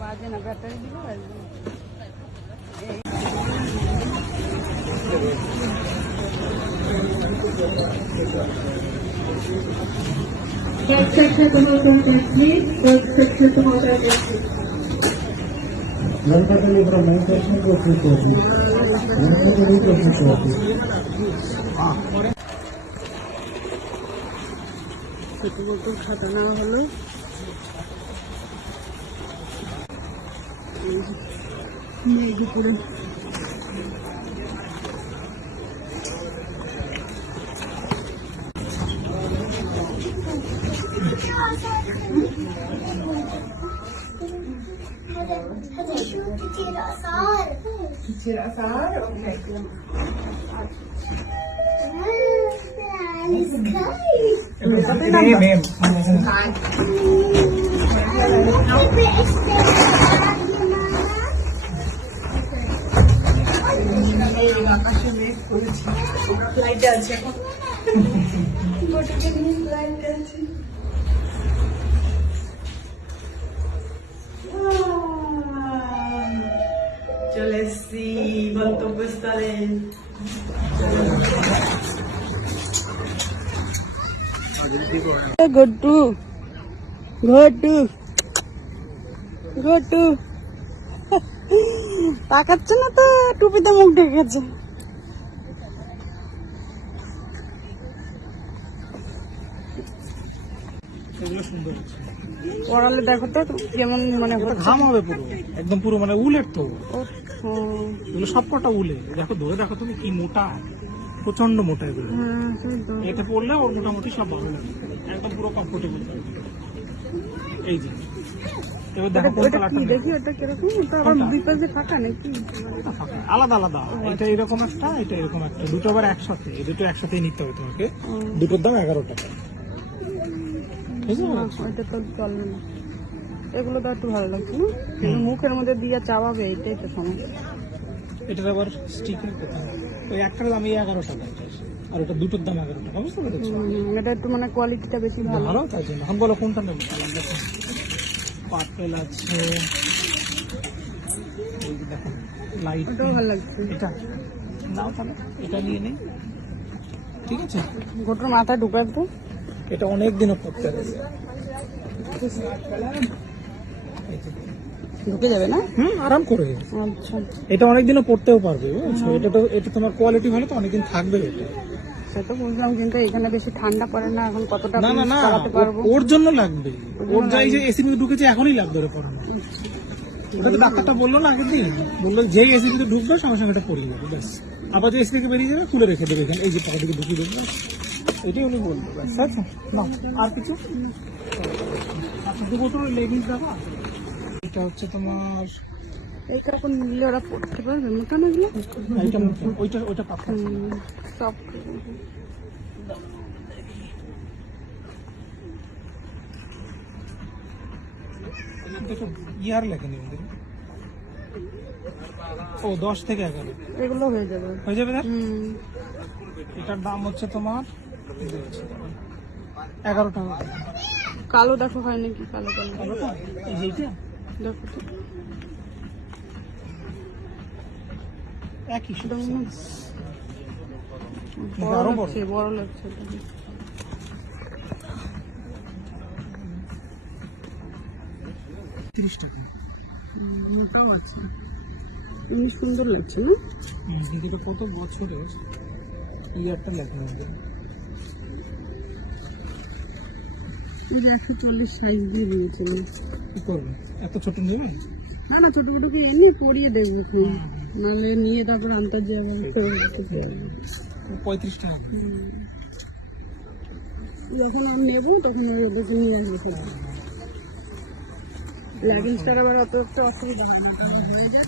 বাজে না, ব্যাটারি দিলে বাজবে। খাতা নেওয়া হলো। মেঘপুরে Tirar okay. চলে এসছি গন্তব্যস্থলে। গট্টু গট্টু গট্টু তাকাচ্ছে না তো, টুপিতে মুখ ঢেকেছে। পড়ালে দেখো তো কেমন মানে ঘাম হবে পুরো, একদম পুরো মানে উলের তো এগুলো সবকটা উলে। দেখো ধরে দেখো তুমি কি মোটা, প্রচন্ড মোটা এগুলো। এটা পড়লে ওর মোটামুটি সব ভালো লাগে, একদম পুরো কমফোর্টেবল। এই যে এবার দেখো কোন কালারটা দেখি, ওটা কিরকম? ওটা আবার দুই পাশে ফাঁকা নাকি? আলাদা আলাদা, এটা এরকম একটা, এটা এরকম একটা, দুটো আবার একসাথে। এই দুটো একসাথেই নিতে হবে তোমাকে। দুটোর দাম 11 টাকা। ওইটা তো চলবে না, এগুলো তো একটু ভালো লাগছে না, মুখের মধ্যে দিয়ে চাবাবে, এটাই তো সমস্যা। এটার আবার স্টিকার কোথায়? ওই একটার দাম 11 টাকা, আর ওটা দুটোর দাম 11 টাকা। বুঝতে পেরেছো? এটা একটু মানে কোয়ালিটিটা বেশি ভালো, তাই জন্য এখন বলো কোনটা নেবো। পার্পেল আছে, দেখো লাইট, ওটাও ভালো লাগছে। এটা নাও তাহলে, এটা নিয়ে নেই, ঠিক আছে? গোটার মাথায় ঢুকার তো, এটা অনেক দিনও পড়তে হবে, ঢুকে যাবে না? আরাম করে। আচ্ছা, এটা অনেকদিনও পড়তেও পারবে, বুঝছো? এটা তোমার কোয়ালিটি ভালো তো, অনেকদিন থাকবে এটা। সেটা বুঝলাম, কিন্তু এখানে বেশি ঠান্ডা পড়ে না এখন, কতটা না না না, চালাতে পারবো? ওর জন্য লাগবে, ওর যাই যে এসি ভিতরে ঢুকেছে এখনই লাগবে ওর পড়ানো। ওটা তো ডাক্তারটা বললো না আগের দিন, বললো যেই এসি ভিতরে ঢুকবে সঙ্গে সঙ্গে এটা পড়ে যাবে, ব্যাস। আবার যে এসি থেকে বেরিয়ে যাবে খুলে রেখে দেবে এখানে, এই যে পকেট থেকে ঢুকিয়ে দেবে, এটাই উনি বললো, ব্যাস। আচ্ছা না আর কিছু? আচ্ছা দুটো তো লেগিংস দেখা। এটা হচ্ছে তোমার, এই কাপড় নিলে ওরা পড়তে পারবে? মোটা না এগুলো? এইটা ওইটা ওইটা পাকা সব ইয়ার লেখেনি ওদের। ও 10 থেকে 11 এগুলো হয়ে যাবে, হয়ে যাবে। এটার দাম হচ্ছে তোমার 11 টাকা। কালো দেখো হয় নাকি? কালো কালো এই যে এইটা দেখো তো, একই বড় লাগছে, বড় লাগছে। 30 টাকা। মোটাও আছে, এমনি সুন্দর লাগছে না? দিদিকে কত বছরের ইয়ারটা লেখা হবে। 140 সাইজ দিয়ে দিয়েছিল। কি করবে, এত ছোট নেবে? না না, ছোট ছোট এমনি করিয়ে দেবো, নাহলে নিয়ে তারপর আনতে যাবে। 35 টাকা। যখন আমি নেবো তখন ওর ওদেরকে নিয়ে আসবো। লেগিংসটার আবার অত একটা অসুবিধা হয় না, হয়ে যায়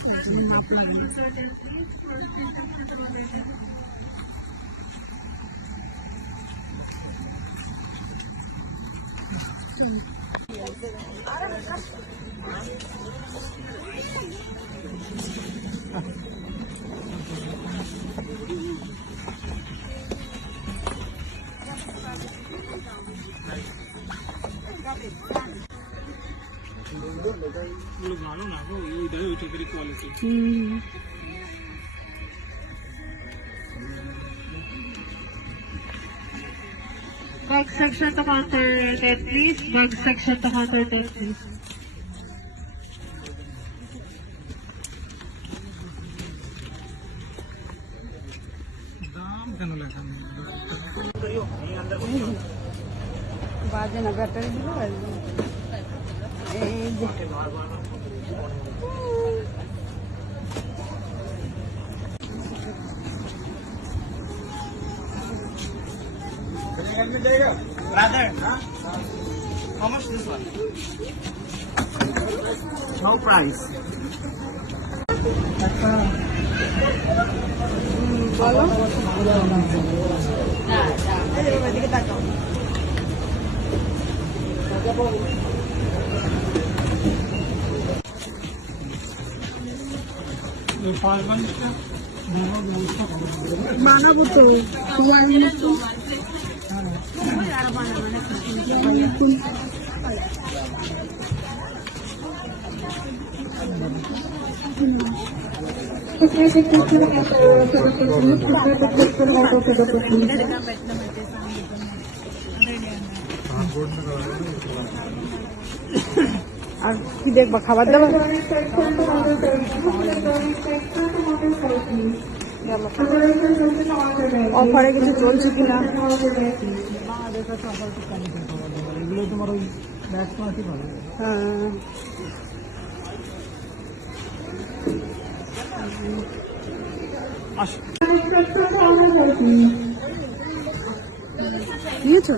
মাপ লাগে না। এগুলো ভালো না গো, এই দেখো ওই টাইপের quality. Box section to counter 10 please. Box section to counter 10 please. দাম কেন লেখা নেই? বাজে না, ব্যাটারি দিলে বাজবে না। এই যে Brother, huh? How much this one? No price. বলো, এদিকে তাকাও। এই পাঁচ বানিটা বানাবো তো, সময় নেই তো। আর কি দেখবা, খাবার দাবার? অফারে কিছু চলছে কিনা? এগুলো তোমার ওই ব্যাগ মার্কেট ভালো। হ্যাঁ, নিয়েছো?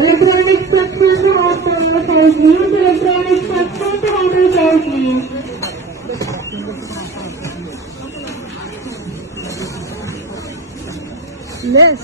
Electronic section to counter 5 please. Electronic section to counter 5 please. Less